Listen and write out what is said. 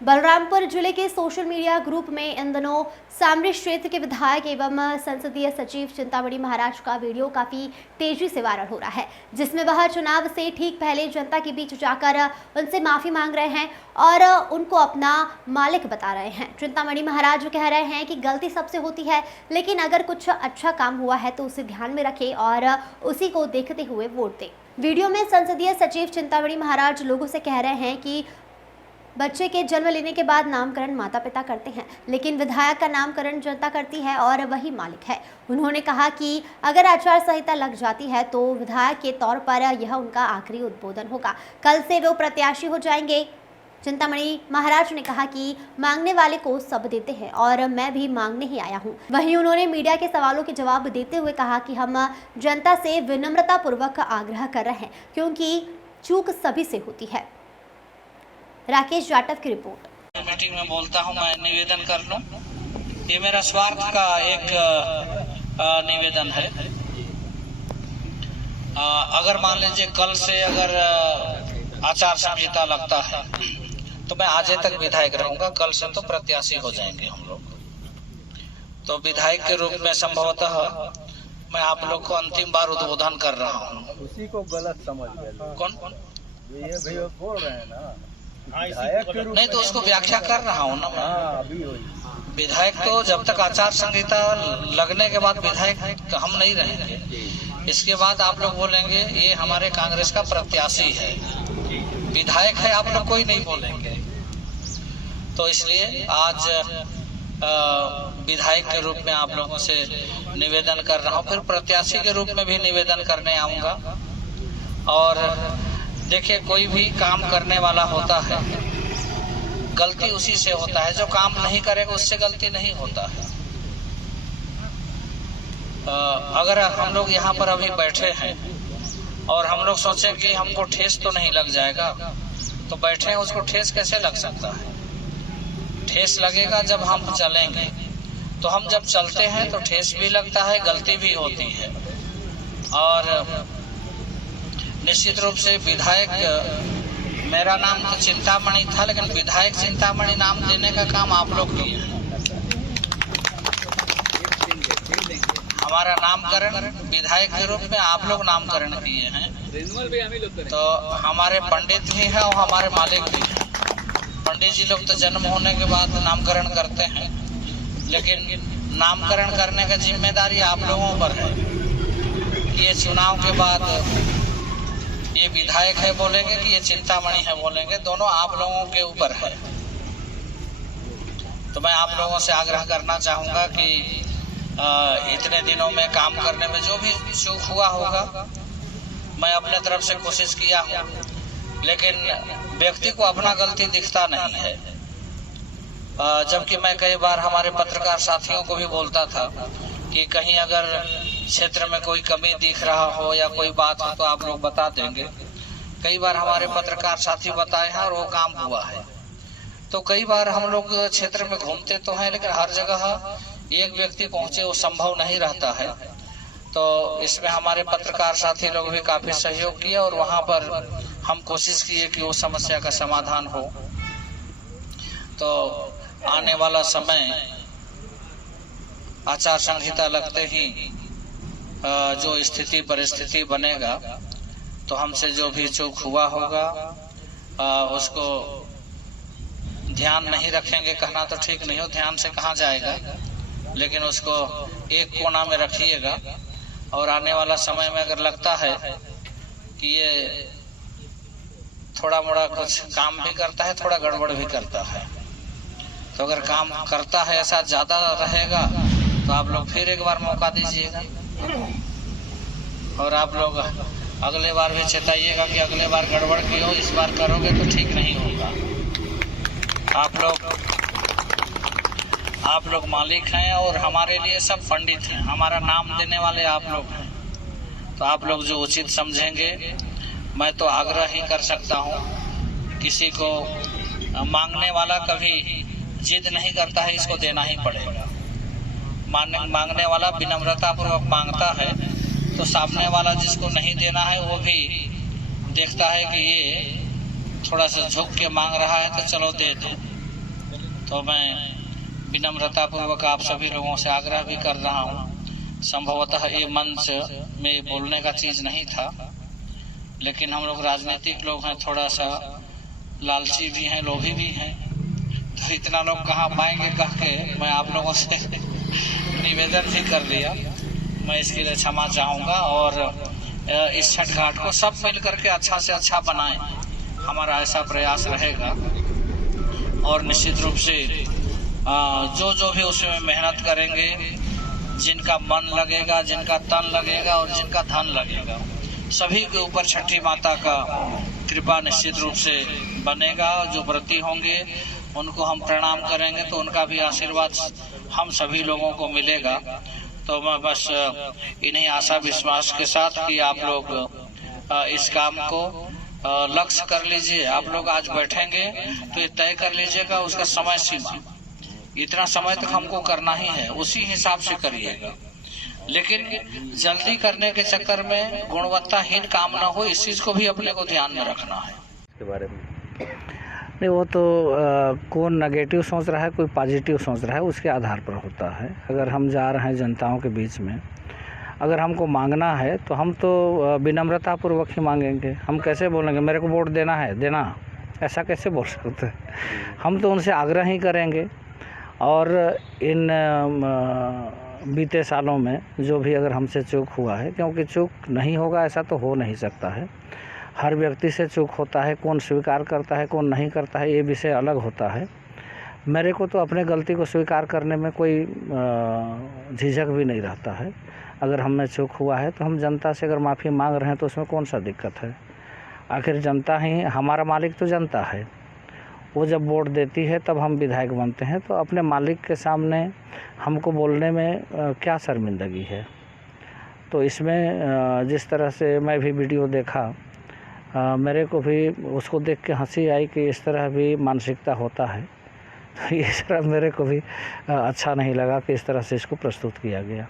बलरामपुर जिले के social media group में इन दिनों सामरी क्षेत्र के विधायक एवं संसदीय सचिव चिंतामणि महाराज का वीडियो काफी तेजी से वायरल हो रहा है, जिसमें वह चुनाव से ठीक पहले जनता के बीच जाकर उनसे माफी मांग रहे हैं और उनको अपना मालिक बता रहे हैं। चिंतामणि महाराज कह रहे हैं कि गलती सबसे होती है, लेकिन अगर कुछ अच्छा काम हुआ है तो उसे ध्यान में रखें और उसी को देखते हुए वोट दें। वीडियो में संसदीय सचिव चिंतामणि महाराज लोगों से कह रहे हैं कि बच्चे के जन्म लेने के बाद नामकरण माता पिता करते हैं, लेकिन विधायक का नामकरण जनता करती है और वही मालिक है। उन्होंने कहा कि अगर आचार संहिता लग जाती है तो विधायक के तौर पर यह उनका आखिरी उद्बोधन होगा। कल से वो प्रत्याशी हो जाएंगे। चिंतामणि महाराज ने कहा कि मांगने वाले को सब देते हैं और मैं भी मांगने ही आया हूं। वहीं उन्होंने मीडिया के सवालों के जवाब देते हुए कहा कि हम जनता से विनम्रता पूर्वक आग्रह कर रहे हैं, क्योंकि चूक सभी से होती है। राकेश जाटव की रिपोर्ट। मीटिंग में बोलता हूं, मैं निवेदन कर लूं। ये मेरा स्वार्थ का एक निवेदन है। अगर मान लीजिए कल से अगर आचार संहिता लगता है तो मैं आज तक विधायक रहूंगा, कल से तो प्रत्याशी हो जाएंगे हम लोग। तो विधायक के रूप में संभवतः मैं आप लोग को अंतिम बार उद्बोधन कर रहा हूँ। उसी को गलत समझ गए। कौन ये भैया बोल रहे हैं ना, नहीं तो उसको व्याख्या कर रहा हूँ ना मैं। विधायक तो जब तक आचार संहिता लगने के बाद विधायक हम नहीं रहेंगे। इसके बाद आप लोग बोलेंगे ये हमारे कांग्रेस का प्रत्याशी है, विधायक है, आप लोग कोई नहीं बोलेंगे। तो इसलिए आज विधायक के रूप में आप लोगों से निवेदन कर रहा हूँ, फिर प्रत्याशी के रूप में भी निवेदन करने आऊंगा। और देखिए, कोई भी काम करने वाला होता है, गलती उसी से होता है। जो काम नहीं करेगा उससे गलती नहीं होता है। अगर हम लोग यहाँ पर अभी बैठे हैं और हम लोग सोचे कि हमको ठेस तो नहीं लग जाएगा, तो बैठे हैं, उसको ठेस कैसे लग सकता है? ठेस लगेगा जब हम चलेंगे। तो हम जब चलते हैं तो ठेस भी लगता है, गलती भी होती है। और निश्चित रूप से विधायक, मेरा नाम तो चिंतामणि था, लेकिन विधायक चिंतामणि नाम देने का काम आप लोग किए हैं। हमारा नामकरण विधायक के रूप में आप लोग नामकरण किए हैं। तो हमारे पंडित भी हैं और हमारे मालिक भी हैं। पंडित जी लोग तो जन्म होने के बाद नामकरण करते हैं, लेकिन नामकरण करने का जिम्मेदारी आप लोगों पर है। ये चुनाव के बाद ये विधायक है बोलेंगे कि ये चिंतामणि है बोलेंगे, दोनों आप लोगों के ऊपर है। तो मैं आप लोगों से आग्रह करना चाहूंगा कि इतने दिनों में काम करने में जो भी चूक हुआ होगा, मैं अपने तरफ से कोशिश किया हूँ, लेकिन व्यक्ति को अपना गलती दिखता नहीं है। जबकि मैं कई बार हमारे पत्रकार साथियों को भी बोलता था कि कहीं अगर क्षेत्र में कोई कमी दिख रहा हो या कोई बात हो तो आप लोग बता देंगे। कई बार हमारे पत्रकार साथी बताए हैं और वो काम हुआ है। तो कई बार हम लोग क्षेत्र में घूमते तो हैं, लेकिन हर जगह एक व्यक्ति पहुंचे वो संभव नहीं रहता है। तो इसमें हमारे पत्रकार साथी लोग भी काफी सहयोग किए और वहां पर हम कोशिश किए कि वो समस्या का समाधान हो। तो आने वाला समय आचार संहिता लगते ही जो स्थिति परिस्थिति बनेगा, तो हमसे जो भी चूक हुआ होगा उसको ध्यान नहीं रखेंगे, कहना तो ठीक नहीं हो, ध्यान से कहाँ जाएगा, लेकिन उसको एक कोना में रखिएगा। और आने वाला समय में अगर लगता है कि ये थोड़ा मोड़ा कुछ काम भी करता है, थोड़ा गड़बड़ भी करता है, तो अगर काम करता है ऐसा ज्यादा रहेगा तो आप लोग फिर एक बार मौका दीजिएगा। और आप लोग अगले बार भी चेताइएगा कि अगले बार गड़बड़ की हो, इस बार करोगे तो ठीक नहीं होगा। आप लोग मालिक हैं और हमारे लिए सब पंडित हैं। हमारा नाम देने वाले आप लोग हैं। तो आप लोग जो उचित समझेंगे, मैं तो आग्रह ही कर सकता हूँ। किसी को मांगने वाला कभी जिद नहीं करता है, इसको देना ही पड़ेगा। मांगने वाला विनम्रता पूर्वक मांगता है, तो सामने वाला जिसको नहीं देना है वो भी देखता है कि ये थोड़ा सा झुक के मांग रहा है, तो चलो दे दो। तो मैं विनम्रतापूर्वक आप सभी लोगों से आग्रह भी कर रहा हूँ, संभवतः ये मंच में बोलने का चीज़ नहीं था, लेकिन हम लोग राजनीतिक लोग हैं, थोड़ा सा लालची भी हैं, लोभी भी हैं, तो इतना लोग कहाँ पाएंगे कह के मैं आप लोगों से निवेदन भी कर लिया। मैं इसके लिए क्षमा चाहूँगा और इस छठ घाट को सब मिल करके अच्छा से अच्छा बनाएं, हमारा ऐसा प्रयास रहेगा। और निश्चित रूप से जो भी उसमें मेहनत करेंगे, जिनका मन लगेगा, जिनका तन लगेगा और जिनका धन लगेगा, सभी के ऊपर छठी माता का कृपा निश्चित रूप से बनेगा। जो व्रती होंगे उनको हम प्रणाम करेंगे तो उनका भी आशीर्वाद हम सभी लोगों को मिलेगा। तो मैं बस इन्हीं आशा विश्वास के साथ कि आप लोग इस काम को लक्ष्य कर लीजिए। आप लोग आज बैठेंगे तो ये तय कर लीजिएगा उसका समय सीमा, इतना समय तक हमको करना ही है, उसी हिसाब से करिएगा। लेकिन जल्दी करने के चक्कर में गुणवत्ताहीन काम ना हो, इस चीज को भी अपने को ध्यान में रखना है। इसके बारे में नहीं, वो तो कौन नेगेटिव सोच रहा है, कोई पॉजिटिव सोच रहा है, उसके आधार पर होता है। अगर हम जा रहे हैं जनताओं के बीच में, अगर हमको मांगना है तो हम तो विनम्रतापूर्वक ही मांगेंगे। हम कैसे बोलेंगे मेरे को वोट देना है, देना, ऐसा कैसे बोल सकते हैं? हम तो उनसे आग्रह ही करेंगे। और इन बीते सालों में जो भी अगर हमसे चूक हुआ है, क्योंकि चूक नहीं होगा ऐसा तो हो नहीं सकता है, हर व्यक्ति से चूक होता है, कौन स्वीकार करता है कौन नहीं करता है ये विषय अलग होता है। मेरे को तो अपने गलती को स्वीकार करने में कोई झिझक भी नहीं रहता है। अगर हमें चूक हुआ है तो हम जनता से अगर माफ़ी मांग रहे हैं तो उसमें कौन सा दिक्कत है? आखिर जनता ही हमारा मालिक तो जनता है। वो जब वोट देती है तब हम विधायक बनते हैं, तो अपने मालिक के सामने हमको बोलने में क्या शर्मिंदगी है? तो इसमें जिस तरह से मैं भी वीडियो देखा, मेरे को भी उसको देख के हंसी आई कि इस तरह भी मानसिकता होता है। तो इस तरह मेरे को भी अच्छा नहीं लगा कि इस तरह से इसको प्रस्तुत किया गया।